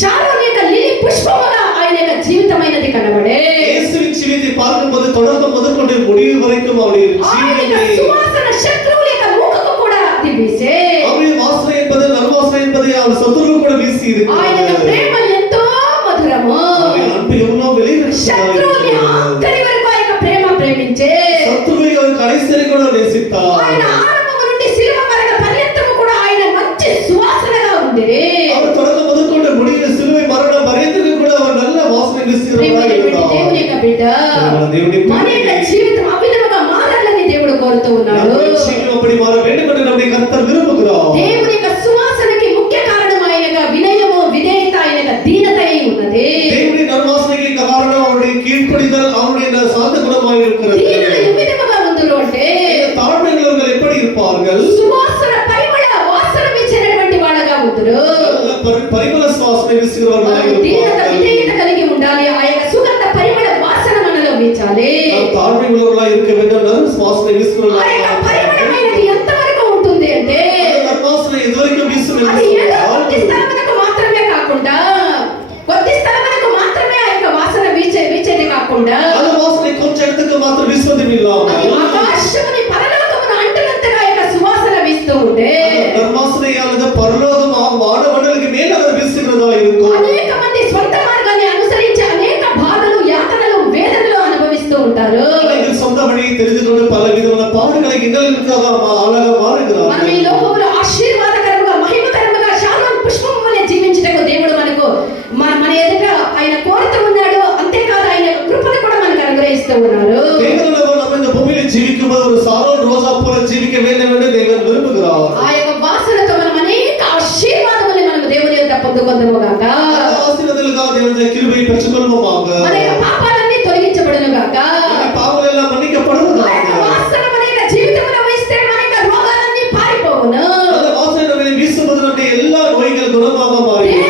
షారోన్ యొక్క లిల్లీ పుష్పముగా ఆయన యొక్క జీవితమైనది కనబడే. యేసు జీవితాన్ని పాల్గొంటే தொடர்ந்து முதற்கொண்டு முடிவு வரைக்கும் அவருடைய జీవితమే సువాసన శత్రువుల యొక్క ముఖకు కూడా అది వీసే. அவருடைய వాసన என்பது நல்வாసన என்பது அவர் శత్రువులకు కూడా వీసి இருக்கு. ఆయన యొక్క ప్రేమ ఎంతో మధురము. ఆయన అంత ఎవనో వెలిగినట్టు శత్రువుని ఆఖరి వరకు ఆయన ప్రేమ ప్రేమించే. శత్రువుని కడైసరి కూడా నేసిస్తారు. ఆయన ఆరంభం నుండి శిలువ మరణ పర్యంతం కూడా ఆయన మంచి సువాసనగా ఉంది. அவர் தொடர்ந்து முதற்கொண்டு முடிவு சிலுவை மரண பரியந்தம் கூட அவர் நல்ல வாசனை வீசுகிறவராய் இருந்தார். దేవుని యొక్క బిడ్డ మన యొక్క జీవితం అభినవంగా మారాలని దేవుడు కోరుతూ ఉన్నాడు. நம்முடைய ஜீவியம் அப்படி மாற வேண்டும் என்று நம்முடைய கர்த்தர் விரும்புகிறார். దేవుని యొక్క సువాసనకి ముఖ్య కారణం ఆయన యొక్క వినయము, విధేయత, ఆయన యొక్క దీనత అయి ఉన్నది. దేవుని నర్వాసనకి కారణం அவருடைய கீழ்ப்படிதல், அவருடைய சாந்த குணமாய் இருக்கிறது. దీనులు ఏ విధముగా ఉందురు అంటే தாழ்மையுள்ளவர்கள் எப்படி இருப்பார்கள்? సువాసన పరిమళ వాసన వీచేటటువంటి వాళ్ళగా ఉందురు. పరిమళ వాసన వీసుகிறவர்களாய் దీనత, இருப்பார்கள். విధేయత కలిగి ఉండాలి. ఆ యొక్క సుగంధ పరిమళ వాసన మనలో వీచాలి. தாழ்மையுள்ளவர்களாய் இருக்க வேண்டும். వాసన ఆ వీసుகிறவர்களாய் యొక్క పరిమళమైనది ఎంతవరకు ఉంటుంది అంటే వాసన ఎదువరకు వీసుகிறது. అది ఏదో కొద్ది స్థలమునకు మాత్రమే కాకుండా, కొద్ది స్థలమునకు మాత్రమే ఆ యొక్క వాసన వీచేది కాకుండా அந்த வாசனை கொஞ்ச இடத்துக்கு மாத்திரம் வீசுவதும் இல்லாமல் అది ఆకాశముని పరలోకమును అంటునంతగా ఆ యొక్క సువాసన వీస్తూ ఉంటే நர்வாசனையானது பரலோகம் வானமண்டலுக்கு மேல அது வீசுகிறதா இருக்கும். అనేక మంది స్వంత మార్గాన్ని అనుసరించి అనేక బాధలు, యాతనలు, వేదనలు అనుభవిస్తూ ఉంటారు. அனைவரும் சொந்த வழியை தெரிந்து கொண்டு பல விதமான பாடுகளை இன்னலுக்காக ஆளாக மாறுகிறார்கள். మనం ఈ లోకములో ఆశీర్వాదకరముగా, మహిమకరముగా షారోన్ పుష్పము వలె జీవించుటకు దేవుడు మనకు మన ఎదుట ఆయన కోరుతూ ఉన్నాడు. అంతేకాదు ఆయన కృపను కూడా మనకు అనుగ్రహిస్తూ ఉన్నారు. தேவன் நம்ம இந்த பூமியில ஜீவிக்கும்போது ஒரு சாரோன் ரோஜா போல ஜீவிக்க வேண்டும் என்று தேவன் விரும்புகிறார். ఆ యొక్క వాసనతో మనం అనేక ఆశీర్వాదములు మనం దేవుని యొద్ద పొందుకొందుము గాక. ஆசீర్వాదங்களுக்காக தேவனுடைய கிருபையை பெற்றுக்கொள்வோமாக. మన యొక్క పాపాలన్నీ తొలగించబడును గాక. நம்முடைய பாவங்கள் எல்லாம் மன்னிக்கப்படுவதாக. ఆ యొక్క వాసన మన యొక్క జీవితంలో వేస్తే మన యొక్క రోగాలన్నీ పారిపోవును. அந்த வாசனை நம்மை வீசும்போது நம்முடைய எல்லா நோய்கள் குணமாக மாறிவிடும்.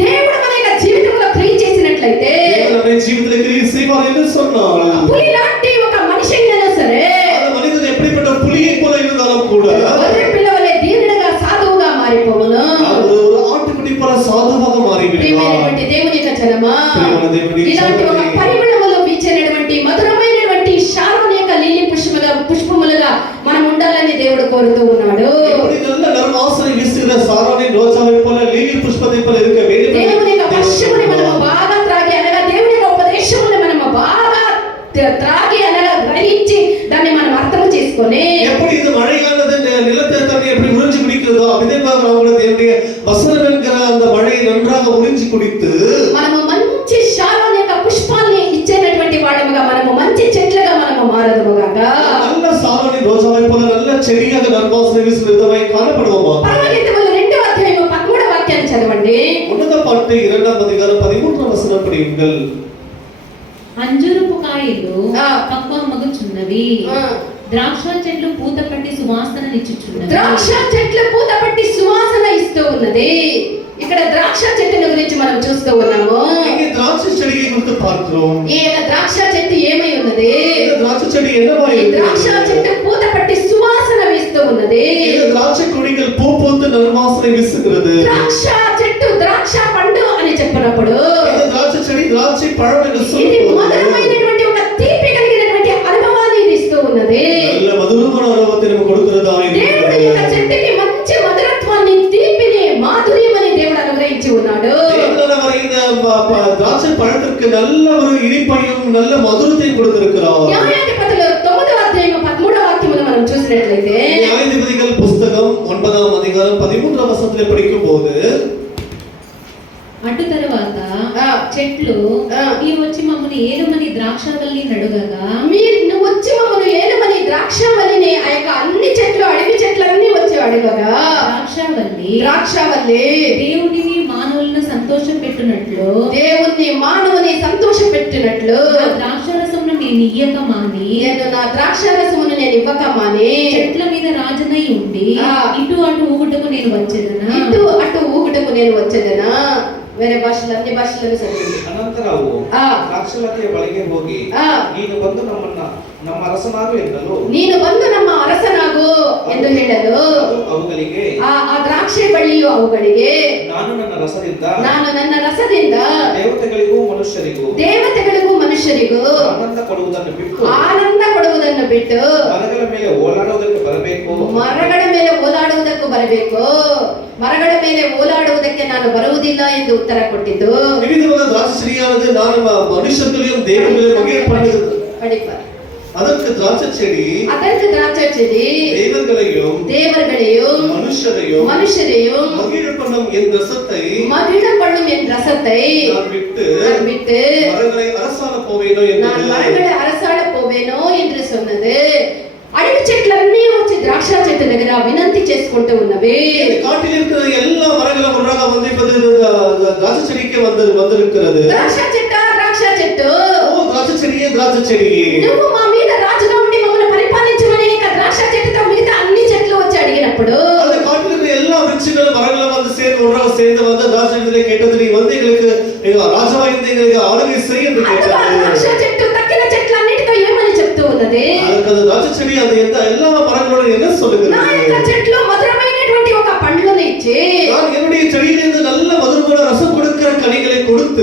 దేవుడు మన యొక్క జీవితంలో క్రియ చేసినట్లయితే தேவன் நம்முடைய జీవితంలో கிரியை செய்வார் என்று சொன்னார். పులి లాంటి ఒక మనిషి అయినా సరే அந்த மனிதன் எப்படிப்பட்ட புலியை போல இருந்தாலும் கூட గొర్రె పిల్ల వలె దీనుడుగా, సాధువుగా మారిపోవును. ஒரு ஆட்டுக்குட்டி போல சாதுவாக மாறிவிடுவார். ప్రియమైనటువంటి దేవుని యొక్క జనమా, ప్రియమైన దేవుని ఇలాంటి ఒక జనమే. పరిమళములో వీచేటటువంటి మధురమైనటువంటి షారోన్ యొక్క లిల్లీ పుష్పములుగా మనం ఉండాలని దేవుడు కోరుతూ ఉన్నాడు. எப்படி நல்ல நற்வாசனை வீசுகிற சாரோனின் ரோஜாவை போல லில்லி புஷ்பத்தை போல இருக்க வேண்டும். దేవుని యొక్క వర్షముని మనము బాగా త్రాగి అనగా దేవుని యొక్క ఉపదేశముని మనము బాగా త్రాగి అనగా గ్రహించి దాన్ని మనం అర్థం చేసుకొని எப்படி இது மழையானது நிலத்தை தண்ணி எப்படி உறிஞ்சி குடிக்கிறதோ அதேமாக நம்மளுடைய தேவனுடைய வசனம் என்கிற அந்த மழையை நன்றாக உறிஞ்சி குடித்து మనము మంచి షారోన్ యొక్క పుష్పాన్ని ఇచ్చేటటువంటి వాళ్ళముగా, మనము మంచి చెట్లుగా మనము మారదుముగాక. நல்ல சாரோனின் ரோஜாவை போல நல்ல செடியாக நற்வாசனை வீசுகிற விதமாய் காணப்படுவோமா. పరమగీతములు 2వ అధ్యాయము 13వ వాక్యాన్ని చదవండి. ఉన్నత పాட்டு 2వ అధికారం 13వ వచనం படியுங்கள். అంజూరపు కాయలు ఆ. పక్వమగుచున్నవి, ఆ. ద్రాక్ష చెట్లు పూత పట్టి సువాసననిచ్చుచున్నవి. ద్రాక్ష చెట్లు పూత పట్టి సువాసన ఇస్తూ ఉన్నది. ఇక్కడ ద్రాక్ష చెట్టుల గురించి మనం చూస్తూ ఉన్నాము. இங்கே திராட்சை செடியை குறித்து பார்க்கிறோம். ఈ యొక్క ద్రాక్ష చెట్టు ఏమై ఉన్నది? இந்த திராட்சை செடி என்னவாய் ఈ ద్రాక్ష இருக்கிறது? చెట్టు పూత పట్టి సువాసన వీస్తూ ఉన్నది. இந்த திராட்சை கொடிகள் பூ பூத்து நற்வாசனை வீசுகிறது. ద్రాక్ష చెట్టు ద్రాక్ష పండు అని చెప్పినప్పుడు இந்த திராட்சை செடி திராட்சை பழம் என்று ఇది சொல்லும்போது మధురమైనటువంటి ఒక తీపి కలిగినటువంటి అనుభవాన్ని ఇది ఇస్తూ ఉన్నది. நல்ல மதுரமான அனுபவத்தை நமக்கு கொடுக்கிறதா దేవుడి యొక్క చెట్టుకి మంచి మధురత్వాన్ని ఇచ్చి ఉన్నాడు. தேவன் அவர் இந்த திராட்சை பழத்திற்கு நல்ல ஒரு இனிப்பையும் நல்ல மதுரத்தையும் கொடுத்திருக்கிறார். న్యాయాధిపతులు 9వ అధ్యాయం 13వ వాక్యమును మనం చూసినట్లయితే நியாயாதிபதிகள் புஸ்தகம் 9ஆம் அதிகாரம் 13ஆம் வசனத்திலே படிக்கும்போது అటు తరువాత చెట్లు నీవు వచ్చి మమ్మల్ని ఏలుమని ద్రాక్షవల్లి నడుగగా నువ్వు వచ్చి మమ్మల్ని ఏలుమని ద్రాక్షవల్లిని ఆ యొక్క అన్ని చెట్లు అడవి చెట్లన్నీ వచ్చి అడగగా ద్రాక్షవల్లి దేవుడిని మానవులను సంతోషం పెట్టునట్లు మానవుని సంతోష పెట్టినట్లు ద్రాక్షరసమును నేను ఇయ్యక మాని నా ద్రాక్షరసమును నేను ఇవ్వక మాని చెట్ల మీద రాజనై ఉండి ఇటు అటు ఊగుటకు నేను వచ్చేదనా వేరే భాషలు అన్ని భాషలను చదివింది. ಅನಂತರವು ದ್ರಾಕ್ಷಲತೆಯ ಬಳಿಗೆ ಹೋಗಿ ನೀನು ಬಂದು ನಮ್ಮ ಅರಸನಾಗು ಎಂದನು. ನೀನು ಬಂದು ನಮ್ಮ ಅರಸನಾಗು ಎಂದು ಹೇಳಲು ಅವುಗಳಿಗೆ ಆ ದ್ರಾಕ್ಷಿ ಬಳ್ಳಿಯು ಅವುಗಳಿಗೆ ನಾನು ನನ್ನ ರಸದಿಂದ ದೇವತೆಗಳಿಗೂ ಮನುಷ್ಯರಿಗೂ ಆನಂದ ಕೊಡುವುದನ್ನು ಬಿಟ್ಟು ಮರಗಳ ಮೇಲೆ ಓಲಾಡುವುದಕ್ಕೆ ನಾನು ಬರುವುದಿಲ್ಲ ಎಂದು ಉತ್ತರ ಕೊಟ್ಟಿದ್ದು. ದ್ರಾಕ್ಷಿಯಾனது நான் மனுஷர்களையும் தேவர்களையும் மகிழ்ப்பது. அதற்கு திராட்சை செடி தேவர்களையும் மனுஷரையும் மகிழ பண்ணும் என் ரசத்தை நான் விட்டு மரங்களை அரசாள போவேனோ என்று சொன்னது. అడవి చెట్లన్నీ వచ్చి ద్రాక్ష చెట్టు దగ్గర వినంతి చేసుకుంటూ ఉన్నవి. காட்டில் இருக்கிற எல்லா மரங்களும் ஒன்றாக வந்து இப்போது திராட்சை செடிக்கு வந்திருக்கிறது. ద్రాక్ష చెట్టు ద్రాక్ష చెడి నువ్వు మా మీద రాజుగా ఉండి మమ్మల్ని పరిపాలించమని ఇక ద్రాక్ష చెట్టుతో మిగతా అన్ని చెట్లు వచ్చి అడిగినప్పుడు அந்த காட்டில் இருக்கிற எல்லா விருட்சங்களும் மரங்களும் வந்து ஒன்றாக சேர்ந்து வந்து திராட்சை செடியிலே கேட்டது, நீ வந்து எங்களுக்கு ராஜாவா இருந்து எங்களுக்கு ஆளுகை செய் என்று கேட்டது. ద్రాక్ష చెట్టు తక్కిన చెట్లన్నిటితో ఏమని చెప్తూ ఉన్నది? அதுக்கு திராட்சை செடி அந்த எல்லா மரங்களோட என்ன சொல்லுகிறது? నా యొక్క చెట్లు మధురమైనటువంటి ఒక పండ్లను ఇచ్చి நான் என்னுடைய செடியிலிருந்து நல்ல மధుரமான ரசம் கொடுக்கிற கனிகளை கொடுத்து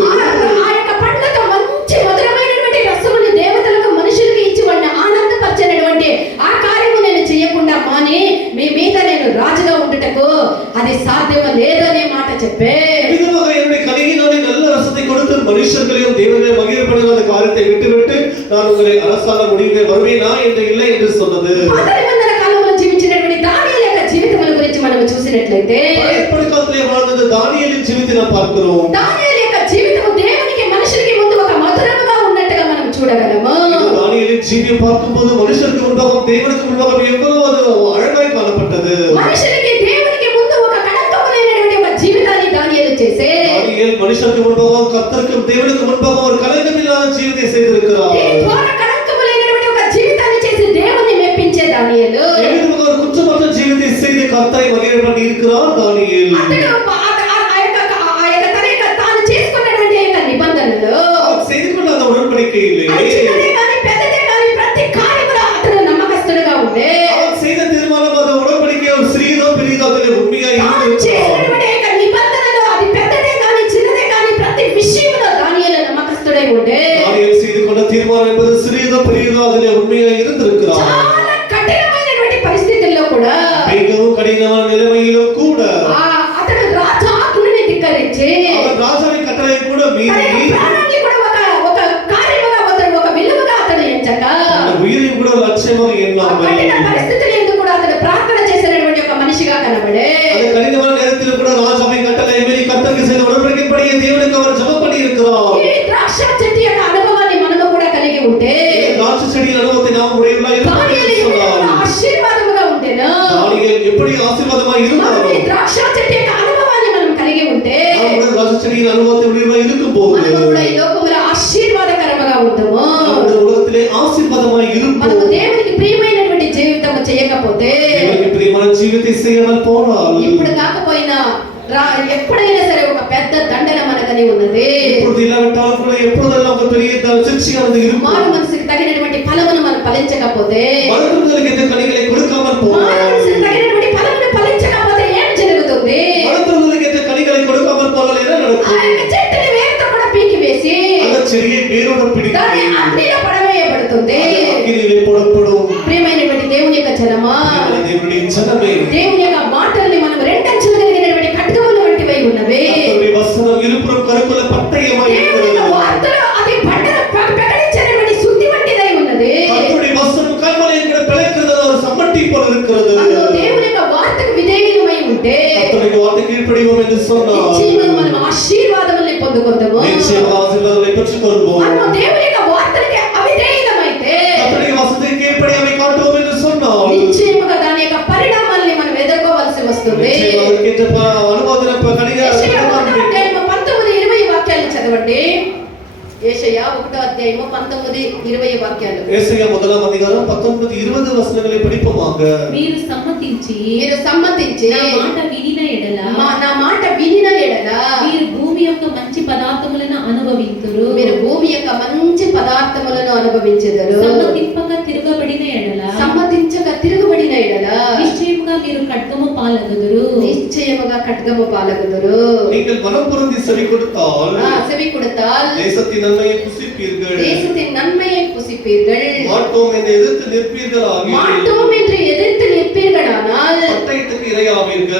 ఆ యొక్క పండ్లతో మంచి మధురమైనటువంటి రసముని దేవతలకు మనుషులకు ఇచ్చి వాడిని ఆనందపరచనటువంటి ఆ కార్యము నేను చేయకుండా మాని మీ మీద నేను రాజుగా ఉండుటకు అది సాధ్యం లేదు అనే మాట చెప్పే. என்னுடைய கனியினாலே நல்ல ரசத்தை கொடுத்து மனுஷர்களையும் தேவர்களையும் மகிழ்ப்படுகிற அந்த காரியத்தை விட்டுவிட்டு நான் உங்களை அரசாள முடிவே வருவேனா என்று இல்லை என்று சொன்னது. పాతనిబంధన కాలంలో జీవించినటువంటి దానియేలు యొక్క జీవితముల గురించి మనం చూసినట్లయితే పழைய కాలంలో வாழ்ந்த దానియేలిன் జీవితం நாம் பார்க்கிறோம். దానియేలు యొక్క జీవితం దేవునికి మనుషులకి ముందు ఒక మధురముగా ఉన్నట్టుగా మనం చూడగలము. దానియేలిன் జీవితం பார்க்கும்போது மனுஷருக்கு முன்பாகவும் தேவனுக்கு முன்பாகவும் எவ்வளவு அது அழகாய் காணப்பட்டது. మనుషులకి దేవునికి ముందు ఒక కళంకములైనటువంటి ఒక జీవితాన్ని దానియేలు చేసే దానియేలు మనుషులకు முன்பாகவும் கர்த்தருக்கு தேவனுக்கு முன்பாகவும் ஒரு கலங்கமில்லாத జీవితం செய்திருக்கிறார். కళంకములైనటువంటి ఒక జీవితాన్ని చేసి దేవుని మెప్పించే దానియేలు ஒரு குற்றமற்ற ஜீவித்தை செய்து கர்த்தரை மகிழ பண்ணி இருக்கிறார் దానియేలు. తాను చేసుకున్నటువంటి యొక్క నిబంధనలు செய்து கொண்ட அந்த உடன்படிக்கையிலே ప్రతి కార్యములో అతను నమ్మకస్తుడుగా ఉండే செய்த தீர்மானம் அந்த உடன்படிக்கை ஒரு சிறியதோ பெரியதோ அதில் உண்மையாக இருந்தது. నిబంధనలు అది పెద్దదే కానీ చిన్నదే కానీ ప్రతి విషయంలో దానియేలు నమ్మకస్తుడై ఉండే. దానియేలు செய்து கொண்ட தீர்மானம் என்பது சிறியதோ பெரியதோ அதில் உண்மையாக இருந்திருக்கிறார். చాలా కఠినమైనటువంటి పరిస్థితుల్లో కూడా மிகவும் கடினமான நிலைமையிலும் கூட అతడు రాజు ఆజ్ఞని ధిక్కరించి రాజాని కట్టளை కూడా మీరి ప్రాణాన్ని కూడా ఒక కార్యముగా ఒక విలువగా అతడు ఎంచక ఉయిరిని కూడా లక్ష్యமாக ఎన్నాము. కఠిన పరిస్థితులు ఎందుకు కూడా అతడు ప్రార్థన చేసినటువంటి ఒక మనిషిగా కనబడే. அந்த கடினமான நேரத்தில் கூட ராஜாவின் கட்டளை மீறி கர்த்தருக்கு செய்த உடன்படிக்கைப்படியே தேவனுக்கு அவர் ஜெபம் பண்ணி இருக்கிறார். ఈ ద్రాక్ష చెట్టు యొక్క అనుభవాన్ని మనము కూడా కలిగి ఉంటే ద్రాక్ష చెట్టు అనుభవத்தை நாம் உடையவர்களாக இருக்கலாம். ఆశీర్వాదముగా ఉంటేనా దానియేలు எப்படி ஆசீர்வாதமாக இருந்தாரோ ఈ ద్రాక్ష చెట్టు యొక్క అనుభవాన్ని మనం కలిగి ఉంటే நம்ம ద్రాక్ష చెట్టు అనుభవத்தை உடையவர்களாக இருக்கும்போது మనము కూడా ఈ లోకములో ఆశీర్వాదకరంగా ఉంటాము. நம்ம உலகத்திலே ஆசீர்வாதமாக இருப்போம். మనము దేవునికి ప్రియమైనటువంటి జీవితం చేయకపోతే దేవునికి ప్రియమైన జీవితం చేయమని పోవాలి. ఇప్పుడు కాకపోయినా ఎప్పుడైనా సరే ఒక పెద్ద దండన మనకని ఉన్నది. ఇప్పుడు ఇలాంటాలు కూడా ఎప్పుడైనా ఒక పెరిగే శిక్ష இருக்கும். మారు మనసుకి తగినటువంటి ఫలమును మనం ఫలించకపోతే மனதிற்கு கனிகளை கொடுக்காமல் போனால் మారు మనసుకి తగినటువంటి ఫలమును ఫలించకపోతే ఏం జరుగుతుంది? மனதிற்கு கனிகளை கொடுக்காமல் போனால் என்ன நடக்கும்? ఆ యొక్క చెట్టుని వేరుతో కూడా పీకి వేసి அந்த செடியை வேரோட பிடித்து దాన్ని అగ్నిలో పడవేయబడుతుంది. అగ్నిలో పోడపடும். ప్రియమైనటువంటి దేవుని యొక్క జనమా, దేవుని జనమే, దేవుని యొక్క మాటల్ని మనం రెండంచులు కలిగినటువంటి ఖడ్గముల వంటివై ఉన్నవి. சொன்னார் నిశ్చయముగా మనం ఆశీర్వాదముల్ని పొందుకుందాము நிச்சயமாக ஆசீர்வாதங்களை பெற்றுக்கொள்வோம் మనము దేవుని యొక్క వార్తలకి అవిధేయులమైతే கர்த்தருடைய வசனத்துக்கு கீழ்ப்படியாமை காட்டுவோம் என்று சொன்னார் నిశ్చయముగా దాని యొక్క పరిణామాల్ని మనం ఎదుర్కోవాల్సి వస్తుంది நிச்சயமாக அதற்கேற்ற அனுபவத்தின యెషయా 1వ అధ్యాయము 19-20 వాక్యాలు చదవండి యెషయా 1వ అధ్యాయము 19-20 వాక్యాలు ஏசாயா 1ஆம் அதிகாரம் 19-20 வசனங்களை படிப்போமாக మీరు సమ్మతించి నా మాట వినిన ఎడల నా మాట వినిన ఎడల మీరు భూమి యొక్క మంచి పదార్థములను అనుభవింతురు మీరు భూమి యొక్క మంచి పదార్థములను అనుభవించెదరు సమ్మతింపక తిరగబడిన ఎడల సమ్మతించక తిరగబడిన ఎడల నిశ్చయముగా మీరు ఖడ్గము పాలగుదురు నిశ్చయముగా ఖడ్గము పాలగుదురు நீங்கள் மனம் பொருந்தி செவி கொடுத்தால் செவி கொடுத்தால் தேசத்தின் நன்மையை புசிப்பீர்கள் தேசத்தின் நன்மையை புசிப்பீர்கள் மாட்டோம் என்று எதிர்த்து நிற்பீர்களாகில் மாட்டோம் என்று எதிர்த்து நிற்பீர்களானால் பட்டயத்துக்கு இரையாவீர்கள்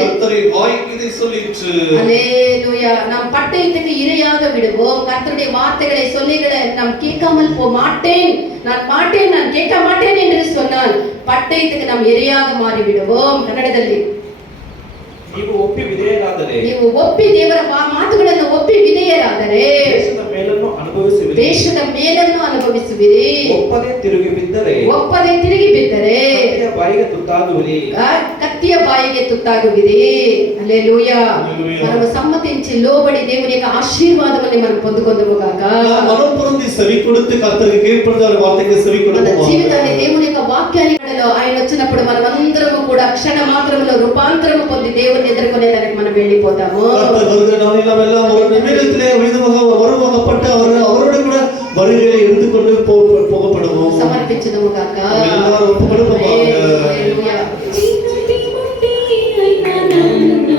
கர்த்தரின் வாய் இதை சொல்லிற்று அல்லேலூயா நாம் பட்டயத்துக்கு இரையாக விடுவோம் கர்த்தருடைய வார்த்தைகளை சொல்லிகளை நாம் கேட்காமல் போக மாட்டேன் நான் கேட்க மாட்டேன் என்று சொன்னால் பட்டயத்துக்கு நாம் இரையாக மாறி விடுவோம் ಕನ್ನಡದಲ್ಲಿ ನೀವು ಒಪ್ಪಿ ವಿಧೇಯರಾದರೆ ನೀವು ಒಪ್ಪಿ ದೇವರ ಮಾತುಗಳನ್ನು ಒಪ್ಪಿ ವಿಧೇಯರಾದರೆ ದೇಶದ ಮೇಲನ್ನು ಅನುಭವಿಸುವಿರಿ ಒಪ್ಪದೆ ತಿರುಗಿ ಬಿದ್ದರೆ ಕತ್ತಿಯ ಬಾಯಿಗೆ ತುತ್ತಾಗುವಿರಿ హల్లెలూయా మనము సమ్మతించి లోబడి దేవుని యొక్క ఆశీర్వాదముని మనం పొందుకొందుము గాక మనం పొంది సెవి కొడుతూ కర్తరికి కీழ்పడి వారి వార్తకి సెవి మన కొడుతూ జీవితాన్ని దేవుని యొక్క వాక్యాలలో ఆయన వచ్చినప్పుడు మనమందరము కూడా క్షణ మాత్రములో రూపాంతరము పొంది దేవుని ఎదుర్కొనే దానికి మనం వెళ్ళిపోతాము கர்த்தர் வருகிற நாளில் நாம் எல்லாம் ஒரு நிமிடத்திலே வருவாகப்பட்டு அவரோடு கூட வருகையை எடுத்துக்கொண்டு போகப்படுவோம் సమర్పించుదుము గాక எல்லாரும் ஒப்பு கொடுப்போம் హల్లెలూయా చిన్నటి ముట్టి అయినా నన్ను